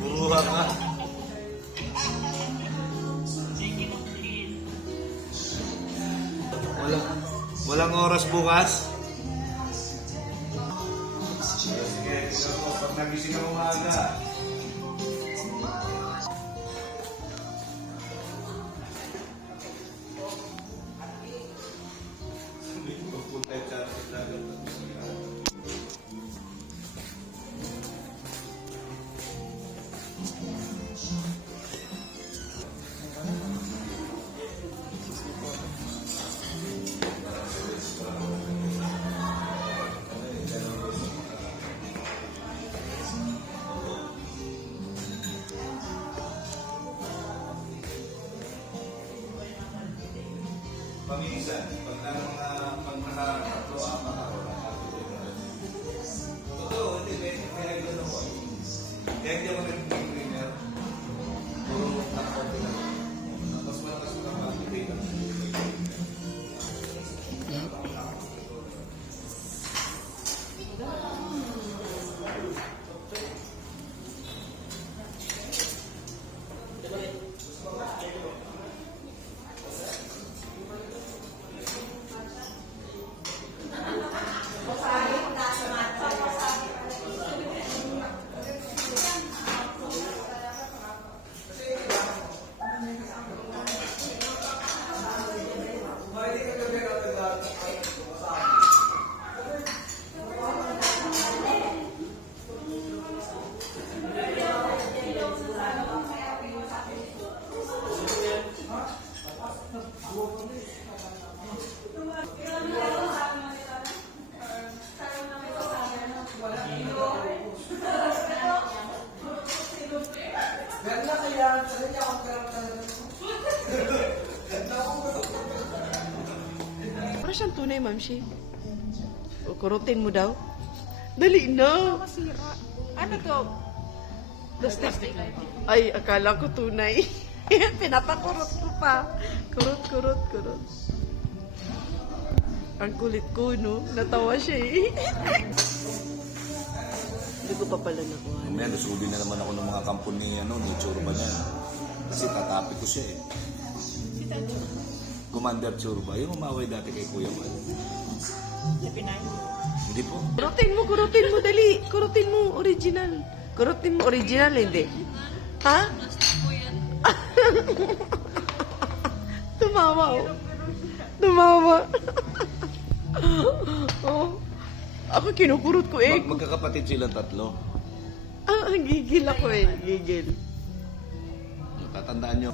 Buruha ka. Walang oras bukas? Sige, pag nagising ka umaga. Paminsan, pag nakakatlo, apat ako lang. Totoo, hindi, may gano'n ako. Kaya hindi ako nag-trainer. Puro nakakot lang. Tapos malakas ko na mag-train lang. Para siyang tunay, Mamshi. O, kurutin mo daw. Dali na. Masira. Ano to? Plastic. Ay, akala ko tunay. Pinapakurot ko pa. Kurot. Ang kulit ko, no? Natawa siya eh. Hindi ko pa pala nakuha. Mamaya, nasubi na naman ako ng mga kampon ni Churba niya. Kasi tatapi ko siya eh. Commander Churba, yung umaway dati kay Kuya Mal. Sa Pinay? Hindi po. Kurutin mo, dali. Kurutin mo, original. Kurutin mo, original, hindi. Ha? Tumawa, oh. Tumawa. Oh. Ako kinukurot ko eh. Magkakapatid silang tatlo. Gigil ako eh. Gigil. Tatandaan nyo.